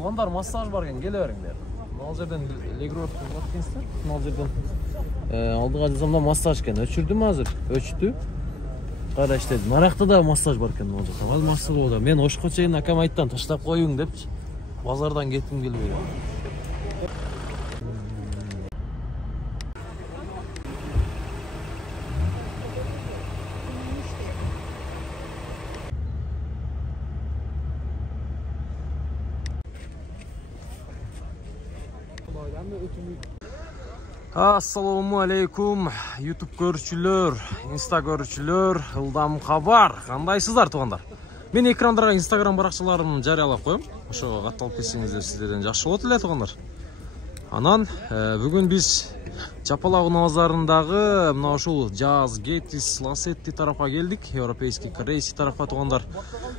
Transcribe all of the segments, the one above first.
Туғандар массаж бар екен, келе беріңдер. Мынау жерден легрот қылып кеткенсіздер. Мынау жерден алдыға жазамда массаж екен. Өчірдім азыр, өчті. Қара іштеді. Нарақта да массаж бар екен мынау жерде. Ал массаж болды. Мен ошқа чейін акам айттан таштап қойың депші. Базардан кеткім келбейді. Ассаламу алейкум, YouTube көрүүчүлөр, Insta көрүүчүлөр, ылдам кабар. Кандайсыздар тугандар? Мен экрандарға Instagram баракчаларын жарыялап коем. Ошого катталып кетсеңиздер сиздерден жакшы болот эле тугандар. Анан бүгүн биз Чапалагын базарындагы мына ушул Jazz, Gettys, Lacetti тарапка келдик. Европейский Crazy тарапка тугандар.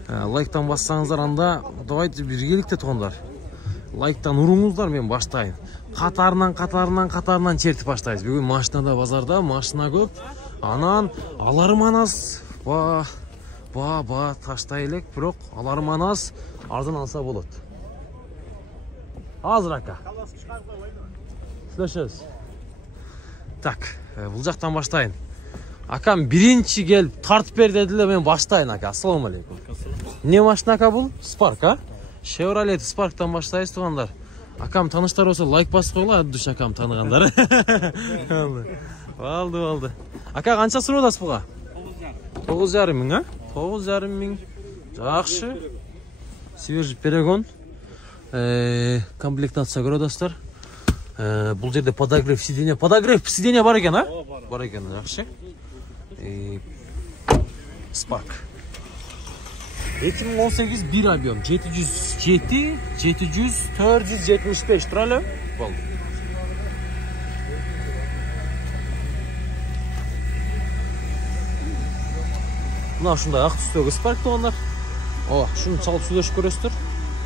Лайктан бассаңыздар анда давайте биргеликте тугандар. Лайктан уруңуздар, мен баштайын. Қатарынан чертип баштайбыз. Бүгүн машинада базарда, машина көп. Анан аларым анас. Ба таштай элек, бирок аларым анас арзан алса болот. Азыр ака. Слышыз. Так, бул жактан баштайын. Акам биринчи келип тартып бер деди эле, мен баштайын ака. Ассаламу алейкум. Не машина ака бул? Spark, а? Chevrolet Spark'tan başlayız tuğanlar. Akam tanışlar olsa like basıp koyla, düş akam tanıganlar. Oldu. Aka kança sürü odası buğa? 9,5 min ha? 9,5 min. Жақшы. Свежий перегон. Комплектация göre dostlar. Бұл жерде подогрев сиденье. Подогрев сиденье бар екен, а? Бар екен, жақшы. Spark. 2018 bir объем 707 475 тұралы болды. Мына ушундай ак түстөгү Spark тугандар. Шуну чалып сүйлөшүп көрөсүздөр.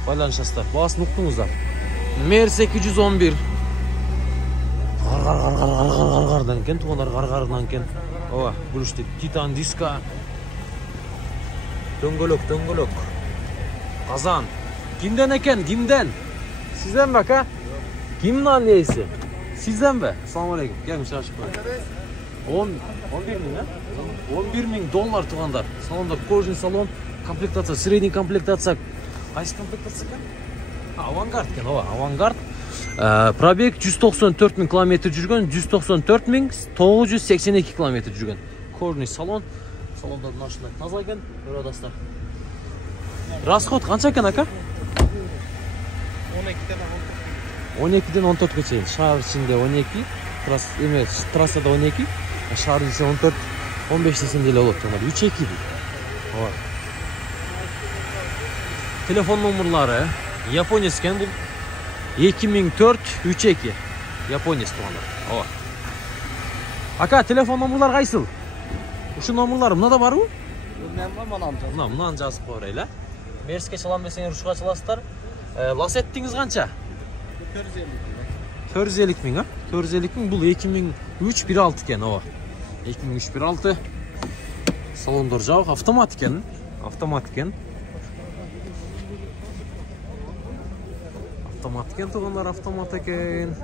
Байланышасыздар. Баасын уктуңуздар. Mer 811. Гаргардан экен тугандар, гаргардан экен. Бурушты Titan диска. Döngölök. Kazan. Kimden eken? Kimden? Sizden bak ha? Kimin annesi? Sizden be. Assalamu alaikum. Gelmiş aşık var. 11 bin ha? 11 bin dolar tuğanlar. Salonda kojin salon. Komplektatsiya, sredний komplektatsiya. Qaysi komplektatsiya ekan? Avangard ekan, Avangard. Probeg 194 bin kilometr жүрген, 194 bin 982 kilometr жүрген. Kojin salon. Salonda машина таза екен, көрөдастар. Расход қанша екен ака? 12-ден 14-ге чейин. Шаар ичинде 12, трассада 12, шаар ичинде 14, 15 десем деле болот. 3-2 дейт. Телефон номерлары Японец екен бул. 2004-32. Японец тугандар. Ака, телефон номерлары кайсыл? Uşu номерлары мынада барбы? Мынаны жазып коелы. Мерске чалам десеңер ушуга чаласыздар. Ласеттиңиз канча? 450 миң, а? 450 миң, бул 2003 1.6 экен, 2003 1.6. Салондор жабык, автомат экен. Автомат экен тугандар, автомат экен.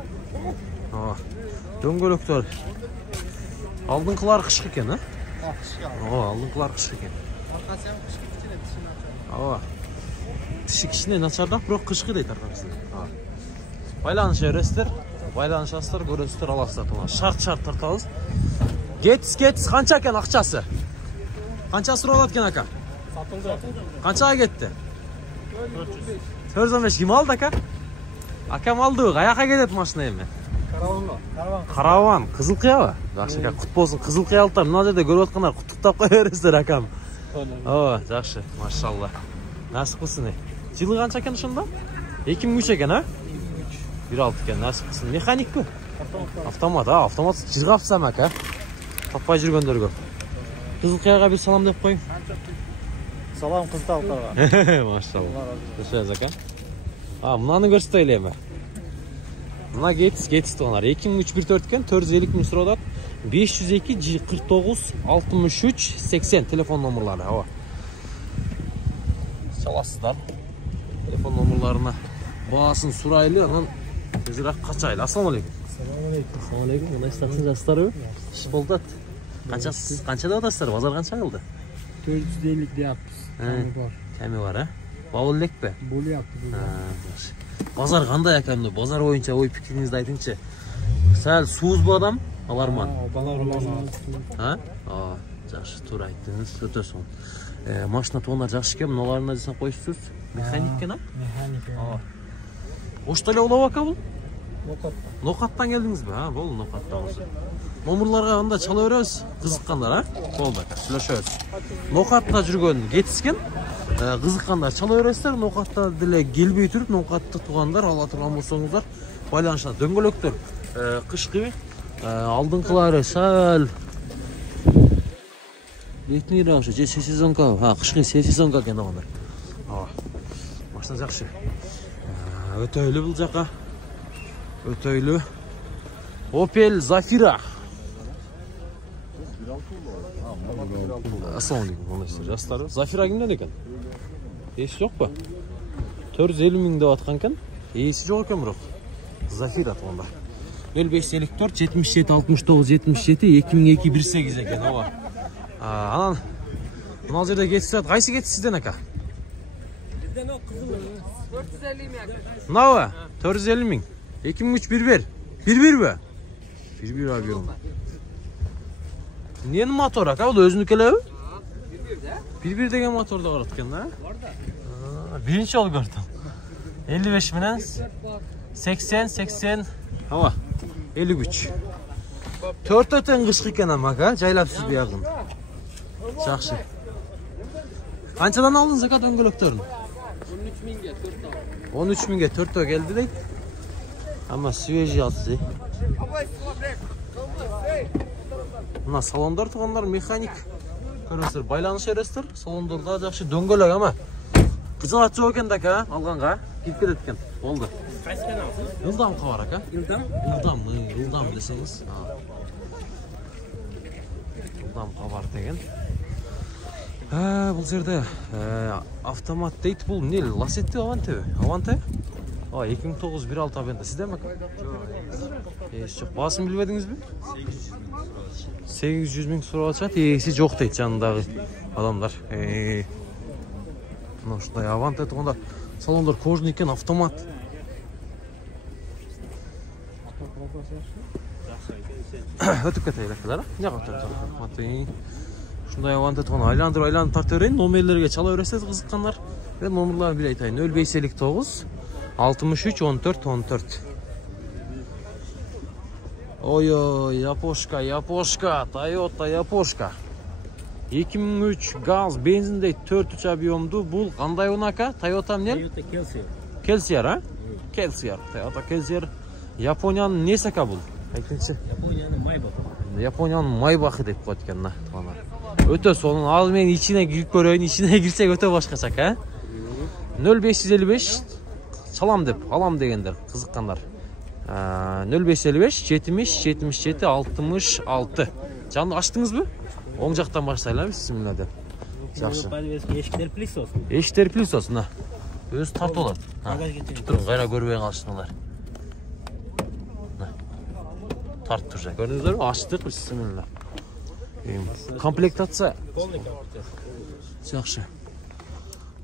Дөңгөлөктөр. Алдыңкылары кышкы экен, а? Алдыңкылар кышкы экен. Тиши кичине начардак, бирок кышкы дейт аркасы. Байланыш бересиздер, байланышасыздар, көрөсүздөр, аласыздар туган. Шарт тартабыз. Gettys канча экен акчасы? Канча сурап алат экен ака? Сатылды. Канчага кетти? 405. Ким алды ака? Акам алды. Каяка кетет машина эми? Караван, Кызыл Кыябы. Жакшы ака, кут болсун. Кызыл Кыялыктар мына жерде көрүп аткандар, куттуктап кое бересиздер акам. Жакшы, машалла. Насип кылсын. Жылы канча экен ошондо? 2003 экен, а? 1.6 экен, насип кылсын. Механикпи? Автомат, автомат жыргапсам ака. Таппай жүргөндөр көп. Кызыл Кыяга бир салам деп коюң. Салам кыздалтарга. Машалла. Көрсөңүз ака. Мынаны көрсөтөйлү эми. Мына Gettys тугандар. 2003 1.4 экен, 450 миң сурап атат. 502 49 63 80 телефон номерлары. Çalasızlar. Telefon numaralarına Baaсын suraylı, anан teziraq kaçaylı. Assalamu alaikum. Assalamu alaikum. Mına istatsın jastары? İş boldat. Qanchada otasыздар? Bazar qancha qildi? 450 deyapmiz. Temi var ha? Bavullik be? Bo'lyapti bu. Bazar qanday ekan? Bazar bo'yicha o'y fikringizni aytingchi. Sal suz bu adam, alarman. Ha? Yaxshi, to'g'ri aytdingiz. O'ta so'ng. Mashina to'g'ri yaxshi ekan, bularni desam qo'yibsiz. Mexanik ekan ha? Mexanik. Oştala olav aka bu? Noqatdan. Noqatdan geldiniz mi? Ha, bo'ldi Noqatdan olsa. Nomerlarga anda çalaveramiz, qiziqqanlar ha? Bo'ldi aka, сөйлөшөбүз. Noqatda жүргөн кетишкен, qiziqqanlar çalaverasizlar, Noqatda деле келбей туруп, Noqatта тугандар ала турган болсоңуздар, байланышта дөңгөлөктөр, кышкы алдыңкылары сәл Летний ошо, же сезонка, кышкы сезонка экен адамдар. Машина жакшы. Өтөйлü бул жака. Өтөйлü. Opel Zafira. Assalamu alaikum. Мындай жастар. Zafira кимден экен? Эси жок па? 450 миң деп аткан экен. Эси жок экен бирок. Zafira туганда. 0554 77 69 77 2002 18 экен, ооба. Анан мына жерде кетсиз, кайсы кетсиз сизден ака? Bizden o kızıl. 450 mi? Nava? 450 ming. 2003 bir. Bir be. Bir abi oğlum. Niye motor aka? O da özünükele? Bir degen motorda var atken ha? Birinci ol gördüm. 55 minen 80 hava 53. 4 öten kışkı iken ama ha? Jaylapsız bir yakın. Жақсы. Қаншадан алдыңыз aka дөңгөлөктөрүн? 13 миңге 4 келди дейт. Ama свежий алсыз. Мына салондар тугандар механик. Көрөсүздөр, байланыш бересиздер. Салондорда жакшы дөңгөлөк ама. Кызмат жок экен да aka, алганга кирип кетет экен. Болду. Кайсыдан алдың? Ылдам кабар aka. Ылдам десеңиз. Ылдам кабар деген. Бұл жерде автомат дейт, бұл не? Ласетти Аванте? Аванте? 2009 1.6 Аванте. Сізде ме? Жоқ, басын білбедіңіз бе? 800 миң сұрап жатат, есі жоқ дейді жанындағы адамдар. Ушундай Аванте туганда салондар кожный экен, автомат. Өтүп кетейли акалар. Не катар? Шундай Аванте туган айландырып тартып берейин, номерлерге чала бересиз кызыккандар. Мен номерларын бир айтайын. 0559 63 14 14. Ой, Япошка, Toyota Япошка. 2003 газ бензиндей 4 объемду. Бул кандай унака? Toyota эмне? Toyota Kelsier, а? Kelsier, Toyota Kelsier. Япониянын несі ака бул? Айтыңызчы. Япониянын Майбах. Япониянын Майбахы деп коет экен да. Өтө сонун. Ал мен ичине кирип көрөйүн. Ичине кирсек өтө башкача, а? 0555 салам деп алам дегендер, кызыккандар. 0555 70 77 66. Жанды ачтыңызбы? Оң жактан баштайлы бисмилладен. Жакшы. Эшиктер плюс болсун. Эшиктер плюс болсун, да. Өзү тартып алат. Туруң, кайра көрбөй калышыңдар. Тарт туржа. Көрдүңүздөрбү? Ачтык, бисмилла. Комплектация. Жакшы.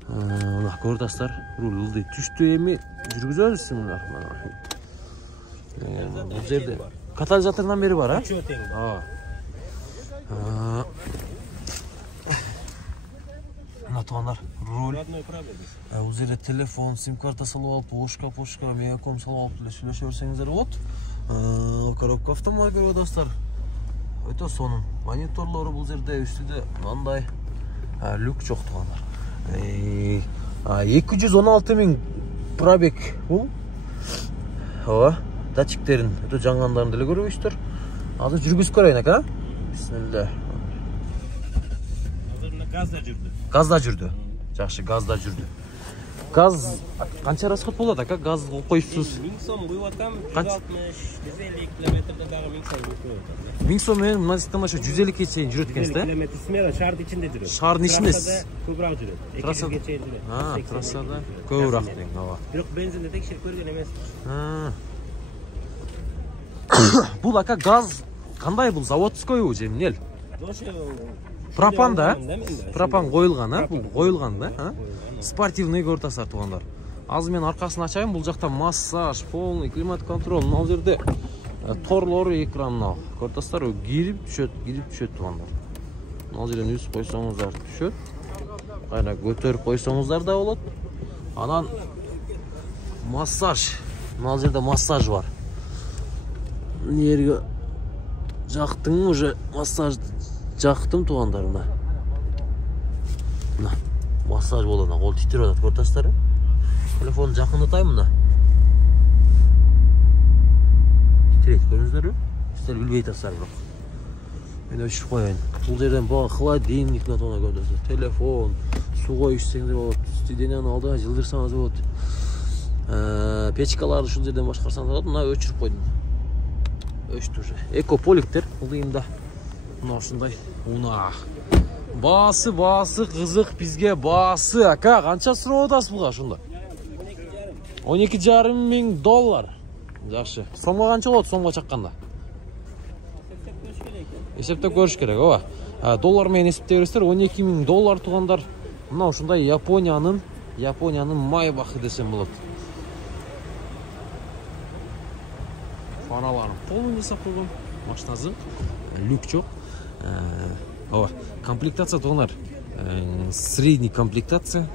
Мына көрдүңүздөр, руль ылдый түштү, эми жүргүзөбүз бисмилла. Бул жерде катализаторунан бери бар, а? Мына тугандар, руль. Бул жерде телефон, сим-карта салып алып, пошка, мегаком салып алып сүйлөшө берсеңиздер болот. Коробка автомат көрүп достор. Өтө сонун. Мониторлору бул жерде үстүдө мындай люк жок тугандар. 216 миң пробег бул. Ооба, датчиктерин өтө жаңгандарын деле көрүбүздөр. Азыр жүргүзүп көрөйүн ака. Бисмилла. Азыр газда жүрдү. Газда жүрдү. Жакшы, газда жүрдү. Gaz qancha расход bo'ladi aka? Gaz qo'yibsiz. 1000 so'm qo'yapman. 160, 150 kilometrda dag'i 1000 so'm qo'yapman. 1000 so'm men mana 150 ga cheyin yuradi ekansiz-da? Kilometr smela shaharning ichida yuradi. Shaharning ichida ko'proq yuradi. 200 ga cheyin yuradi. Ha, trassada ko'proq deng, ha. Biroq benzinda tekshirib ko'rgan emas. Ha. Bu aka gaz qanday bu? Zavodskoy u jemnel. Пропанда, пропан qo'yilgan, ha? Bu qo'yilganda, ha? Спортивный ko'rtasizlar tuğanlar. Az men arkasını açayım, bu жақта massaj, полный климат контроль, мына жерде торлор экранына. Ko'rtasizlar, o girip düşөт tuğanlar. Мына жерден үсіп қойсаңыздар düşөт. Қайра көтөрүп қойсаңыздар да болот. Анан массаж. Мына жерде массаж бар. Жерге жақтың уже массаж жақтым туғандарына. Мына массаж болады, қол титіріп жатады, көрдіңіздер? Телефонды жақындатайын мына. Титрейді, көрдіңіздер бе? Сіздер білбей тұрсыздар бірақ. Мен өшіріп қояйын. Бұл жерден баға холодильник натона көрдіңіздер. Телефон, суға ішсеңдер болады. Студенияны алдыға жылдырсаңыз болады. Печкаларды шул жерден башқарсаңыз болады. Мына өшіріп қойдым. Өшті уже. Экополиктер. Бұл деймді. Мына осындай. Уна. Басы қызық бізге басы. Ака, қанша сұрау отасы бұға шында? 12,5 мың доллар. Жақшы. Сомға қанша болады, сомға чаққанда? Есептеп көріш керек, оға. Доллар мен есептеп өрістер, 12 мың доллар туғандар. Мына осындай Японияның Майбахы десем болады. Фаналарын полный жасап қойған. Машинасы люк жоқ. Ова, комплектация туғандар. Средний комплектация.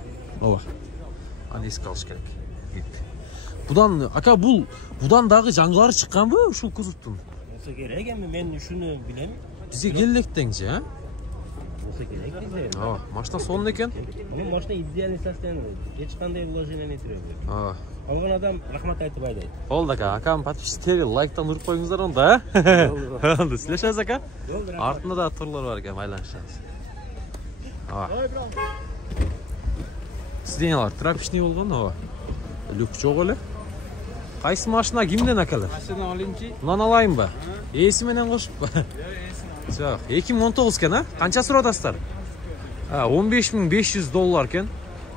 Ова. Аны еске алыш керек. Бұдан, ака, бұдан дағы жаңғылары шыққан бі ұшыл күзіптің? Olsa gerek ama ben şunu bilem. Bize geldik dengce ha? Olsa gerek bize. Aa, maçta son neken? Ama maçta ideal istersen geç kanday vlogjene netiriyor. Aa. Algan adam rahmat aytıp ayday. Oldu aka, akam подписчиктери лайктан ұрып қойыңыздар онда, Oldu, silешіңіз aka? Артында да турлар бар екен, байланышыңыз. Сиденьялар трапичный болған, ова. Люк жоқ өлі. Қайсы машина кімден әкелер? Машина алайынчы. Мұнан алайын ба? Есі менен қошып ба? Жоқ, 2019 кен, а? Қанша сұрадастар? 15.500 доллар кен.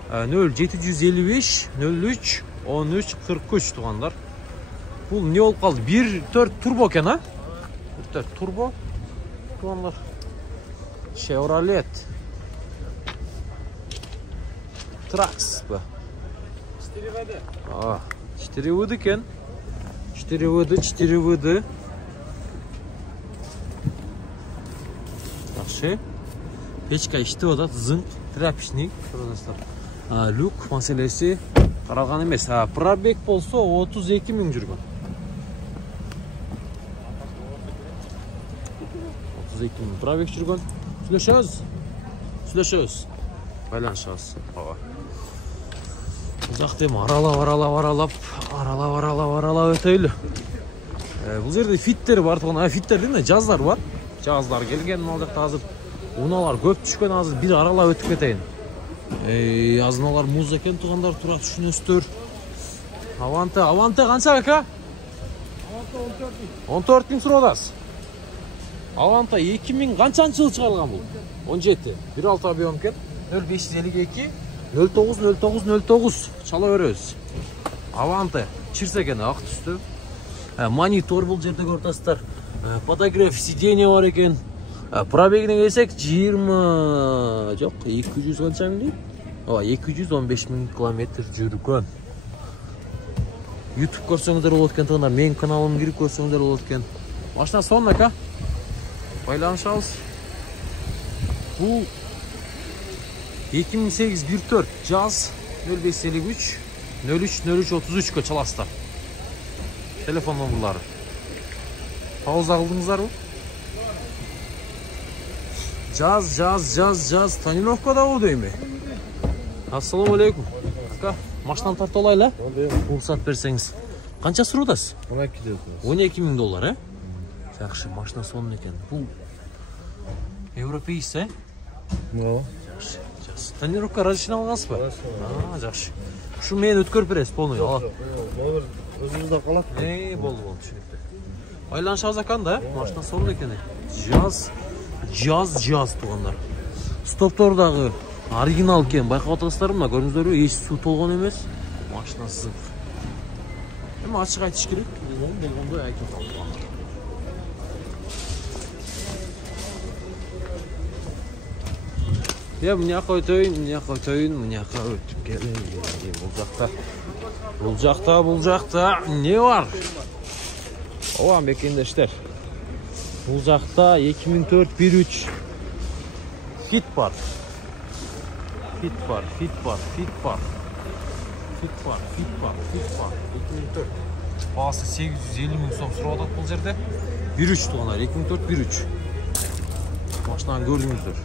0755 03 13 43 туғандар. Бұл не олып қалды? 1.4 турбо кен, а? 1.4 турбо туғандар. Chevrolet Trax ба? 4 воды. 4 воды кен. 4 воды. Жақсы. Печка ішті ода, зың, тряпичник. Люк мәселесі қаралған емес. Пробег болса 32 мың жүрген. 32 мың пробег жүрген. Сүлешөз. Байланышыңыз. Ұзақтем аралап өтейлі. Бұл жерде фиттер бар тұғын. Фиттер дейін жаздар бар. Жаздар келген мал жақта азыр. Уналар көп түшкен азыр бір аралап өтіп кетейін. Азыналар мұз екен тұғандар тұрақ түшінестір. Аванте қанша әка? Avanta 14 мың сұрадас. Аванте 2000 қаншаншы жыл шығарылған бұл? 17. 1.6 объем кен. 0552 09 чала өрөз. Аванте чирсе екен ақ түсті. Монитор бұл жерде көртастар. Подогрев сиденье бар екен. Пробегіне келсек 20 жоқ 200 қанша мың дейді? 215 мың километр жүрген. YouTube көрсеңіздер болады екен тұғындар. Мен каналым кіріп көрсеңіздер болады екен. Машина сонын әка. Байланышыңыз. Бұл 2008 1.4 жаз 0553 33 çalastар. Telefon номерлары. Пауза қылдыңыздар бұл? Жаз. Тонировкада ол дейме? Ассаламу алейкум. Ака, машинаны тартып алайлы? Рұқсат берсеңіз. Қанша сұрудасыз? 12 мың доллар, ә? Жақшы, машина сонын екен. Бұл европейс, ә? Жақсы, жақсы. Тонировка разрешение алғансыз ба? Жақсы. Шу мен өткөрүп бересиз полный, ал. Номер өзүңүздө калат. Болду, түшүнүктүү. Айланышабыз акан да, машина сонун экен. Жаз тугандар. Стоптордагы оригинал экен, байкап атасыздар мына, көрдүңүздөрбү? Эч суу толгон эмес. Машина сызык. Эми ачык айтыш керек. Болгондой айтып калдым. Я мыняка өтөйүн, мыняка өтүп келейин. Бул жакта не бар? Ооба, бекендештер. Бул жакта 2004-13 Fit бар. 2004. Баасы 850 миң сом сурап атат бул жерде. 13 тугандар, 2004-13. Машинаны көрдүңүздөр.